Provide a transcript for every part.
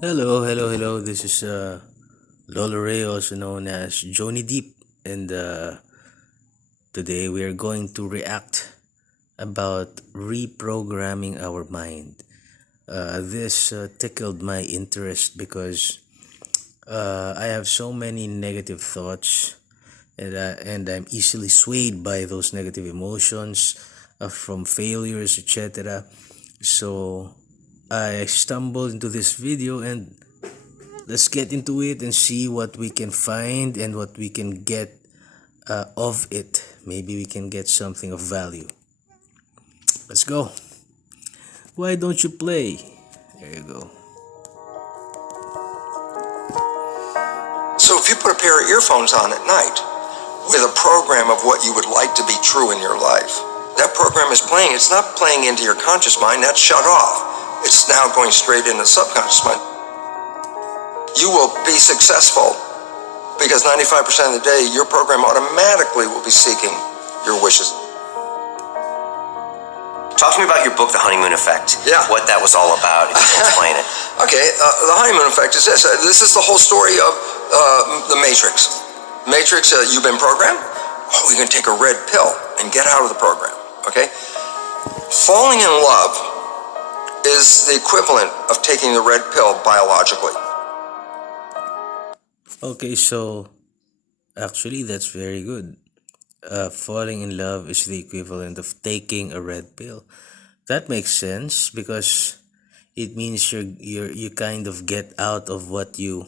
Hello. This is Lola Ray, also known as Joni Deep, and today we are going to react about reprogramming our mind. This tickled my interest because I have so many negative thoughts, and I'm easily swayed by those negative emotions from failures, etc. So I stumbled into this video and let's get into it and see what we can find and what we can get of it. Maybe we can get something of value. Let's go. Why don't you play? There you go. So if you put a pair of earphones on at night with a program of what you would like to be true in your life, that program is playing. It's not playing into your conscious mind. That's shut off. It's now going straight into the subconscious mind. You will be successful because 95% of the day, your program automatically will be seeking your wishes. Talk to me about your book, The Honeymoon Effect. Yeah. What that was all about, if you can explain it. Okay, the honeymoon effect is this. This is the whole story of the Matrix. Matrix, you've been programmed. Oh, you're going to take a red pill and get out of the program, okay? Falling in love is the equivalent of taking the red pill biologically. Okay, so actually, that's very good. Falling in love is the equivalent of taking a red pill. That makes sense because it means you kind of get out of what you.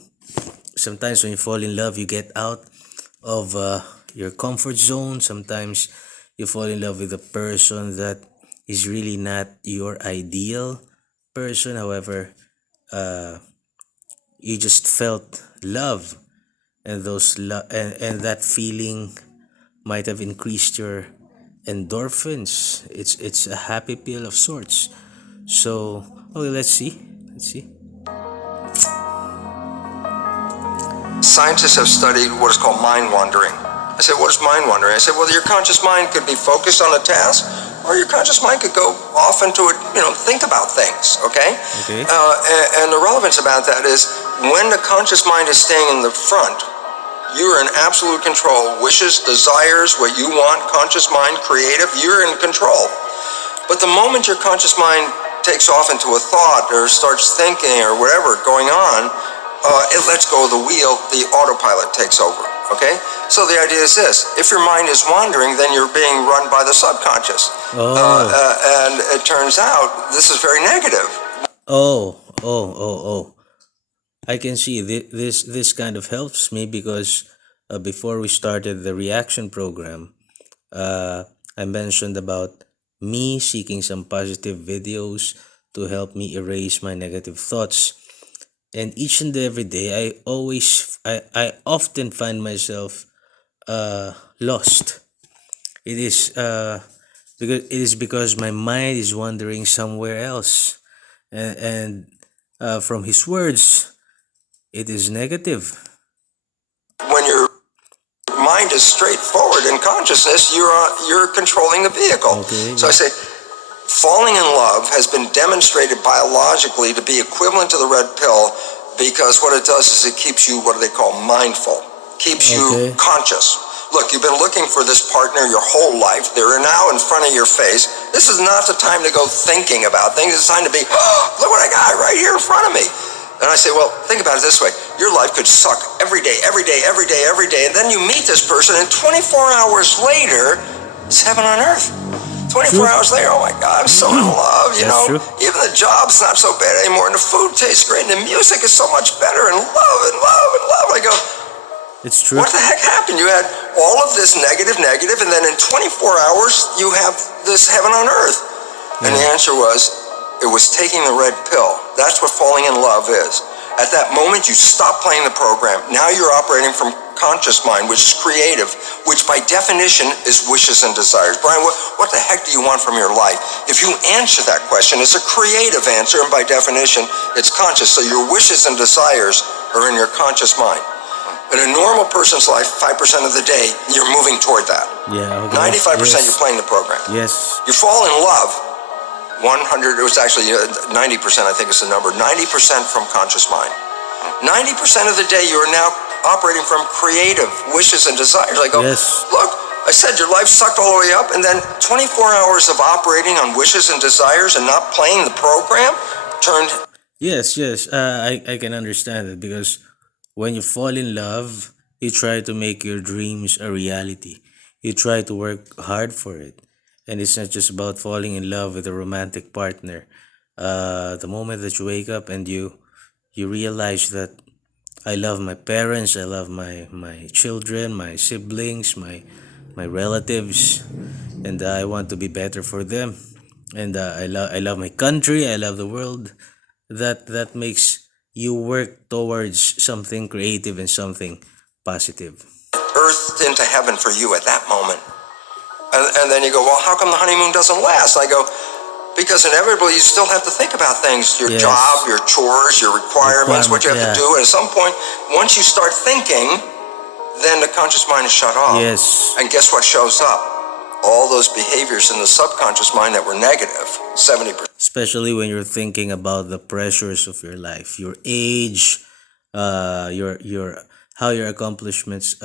Sometimes when you fall in love, you get out of your comfort zone. Sometimes you fall in love with a person that is really not your ideal person. However, you just felt love, and and that feeling might have increased your endorphins. It's a happy pill of sorts. So okay, let's see. Scientists have studied what is called mind wandering. I said, what is mind wandering? I said, well, your conscious mind could be focused on a task, or your conscious mind could go off into it, think about things, okay? Okay. And the relevance about that is when the conscious mind is staying in the front, you're in absolute control. Wishes, desires, what you want, conscious mind, creative, you're in control. But the moment your conscious mind takes off into a thought or starts thinking or whatever going on, it lets go of the wheel, the autopilot takes over, okay? So the idea is this: if your mind is wandering, then you're being run by the subconscious. And it turns out this is very negative. Oh. I can see this kind of helps me because before we started the reaction program, I mentioned about me seeking some positive videos to help me erase my negative thoughts. And each and every day, I often find myself lost. It is because my mind is wandering somewhere else, and from his words, it is negative. When your mind is straightforward in consciousness, you're controlling the vehicle. Okay. So I say, falling in love has been demonstrated biologically to be equivalent to the red pill because what it does is it keeps you what they call mindful, keeps you conscious. Look, you've been looking for this partner your whole life. They're now in front of your face. This is not the time to go thinking about things. It's time to be, oh, look what I got right here in front of me. And I say, well, think about it this way. Your life could suck every day, and then you meet this person, and 24 hours later, it's heaven on earth. 24 hours later, oh my God, I'm so in love, True. Even the job's not so bad anymore, and the food tastes great, and the music is so much better, and love. I go, It's true. what the heck happened? You had all of this negative, and then in 24 hours, you have this heaven on earth. And the answer was, it was taking the red pill. That's what falling in love is. At that moment, you stop playing the program. Now you're operating from conscious mind, which is creative, which by definition is wishes and desires. Brian, what the heck do you want from your life? If you answer that question, it's a creative answer, and by definition, it's conscious. So your wishes and desires are in your conscious mind. In a normal person's life, 5% of the day, you're moving toward that. Yeah. Okay. 95% Yes. you're playing the program. Yes. You fall in love. 100, it was actually 90%, I think is the number, 90% from conscious mind. 90% of the day you are now operating from creative wishes and desires. I go, Yes. look, I said your life sucked all the way up, and then 24 hours of operating on wishes and desires and not playing the program turned. Yes, yes. I can understand it because when you fall in love, you try to make your dreams a reality. You try to work hard for it. And it's not just about falling in love with a romantic partner. The moment that you wake up and you realize that I love my parents, I love my children, my siblings, my relatives, and I want to be better for them. And I love my country, I love the world. That makes you work towards something creative and something positive. Earthed into heaven for you at that moment. And then you go, well, how come the honeymoon doesn't last? I go, because inevitably you still have to think about things, your Yes. job, your chores, your requirements, what you have to Yeah. do. And at some point, once you start thinking, then the conscious mind is shut off. Yes. And guess what shows up? All those behaviors in the subconscious mind that were negative, 70%. Especially when you're thinking about the pressures of your life, your age, your how your accomplishments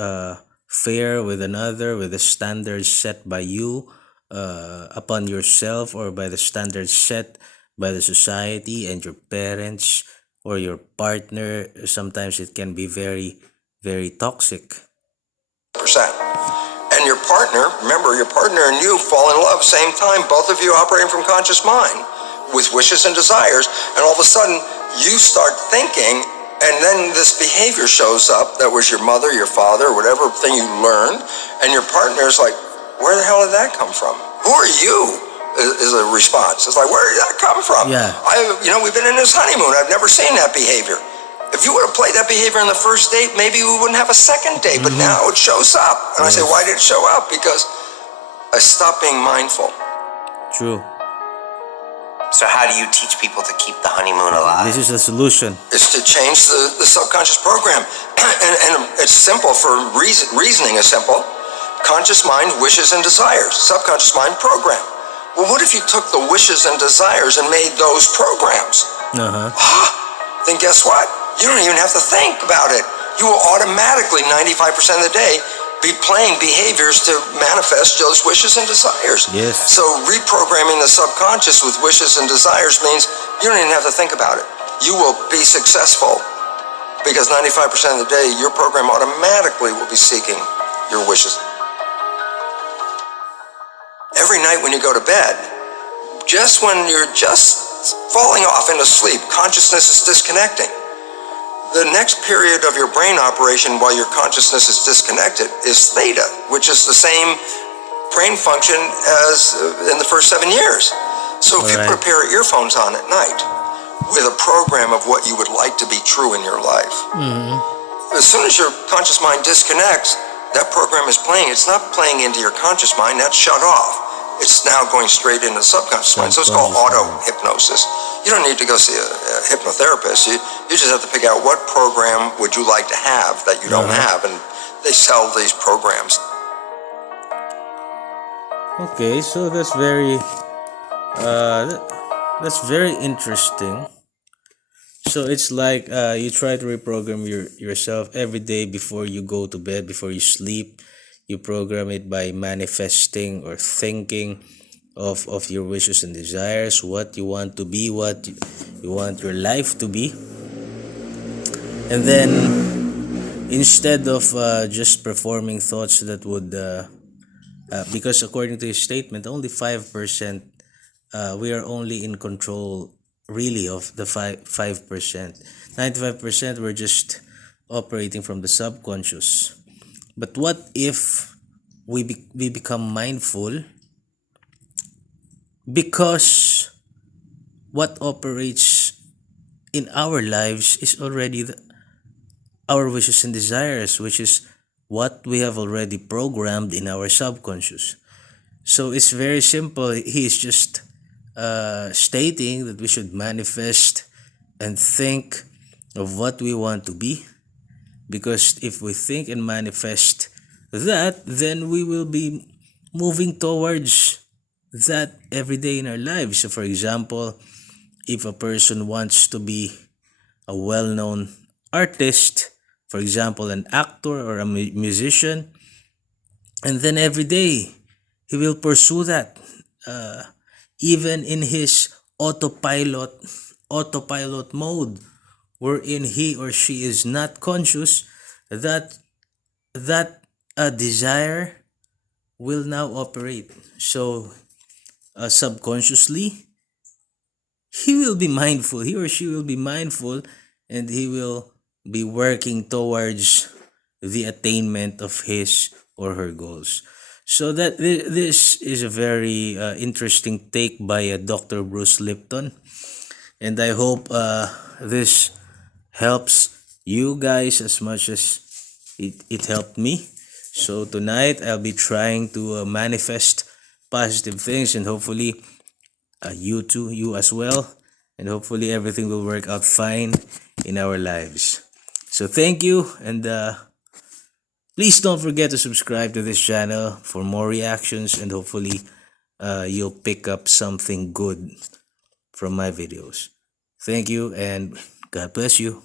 fare with another, with the standards set by you upon yourself, or by the standards set by the society and your parents or your partner. Sometimes it can be very, very toxic. And your partner, remember, your partner and you fall in love same time, both of you operating from conscious mind with wishes and desires, and all of a sudden you start thinking, and then this behavior shows up that was your mother, your father, whatever thing you learned, and your partner is like, where the hell did that come from? Who are you? Is a response. It's like, where did that come from? Yeah. We've been in this honeymoon. I've never seen that behavior. If you would have played that behavior on the first date, maybe we wouldn't have a second date, but now it shows up. And I say, why did it show up? Because I stopped being mindful. True. So how do you teach people to keep the honeymoon alive? This is the solution. It's to change the subconscious program. and it's simple for reasoning is simple. Conscious mind, wishes and desires. Subconscious mind, program. Well, what if you took the wishes and desires and made those programs? Then guess what? You don't even have to think about it. You will automatically, 95% of the day, be playing behaviors to manifest those wishes and desires. Yes. So reprogramming the subconscious with wishes and desires means you don't even have to think about it. You will be successful because 95% of the day, your program automatically will be seeking your wishes. Every night when you go to bed, just when you're just falling off into sleep, consciousness is disconnecting. The next period of your brain operation while your consciousness is disconnected is theta, which is the same brain function as in the first 7 years. So if you put a pair of earphones on at night with a program of what you would like to be true in your life, as soon as your conscious mind disconnects, that program is playing. It's not playing into your conscious mind, that's shut off. It's now going straight into the subconscious mind. So it's called auto-hypnosis. You don't need to go see a hypnotherapist. You just have to figure out what program would you like to have that you don't have, and they sell these programs. Okay, so that's very interesting. So it's like you try to reprogram yourself every day before you go to bed, before you sleep. You program it by manifesting or thinking of your wishes and desires, what you want to be, what you want your life to be. And then instead of just performing thoughts that would, because according to his statement, only 5%, we are only in control really of the 5%. 95% we're just operating from the subconscious. But what if we become mindful, because what operates in our lives is already our wishes and desires, which is what we have already programmed in our subconscious. So it's very simple. He is just stating that we should manifest and think of what we want to be, because if we think and manifest that, then we will be moving towards that every day in our lives. So for example, if a person wants to be a well-known artist, for example, an actor or a musician, and then every day he will pursue that, even in his autopilot mode, wherein he or she is not conscious, that desire will now operate. So subconsciously, he or she will be mindful, and he will be working towards the attainment of his or her goals. So that this is a very interesting take by Dr. Bruce Lipton, and I hope this helps you guys as much as it helped me. So tonight I'll be trying to manifest positive things, and hopefully you too, you as well, and hopefully everything will work out fine in our lives. So thank you, and please don't forget to subscribe to this channel for more reactions, and hopefully you'll pick up something good from my videos. Thank you, and God bless you.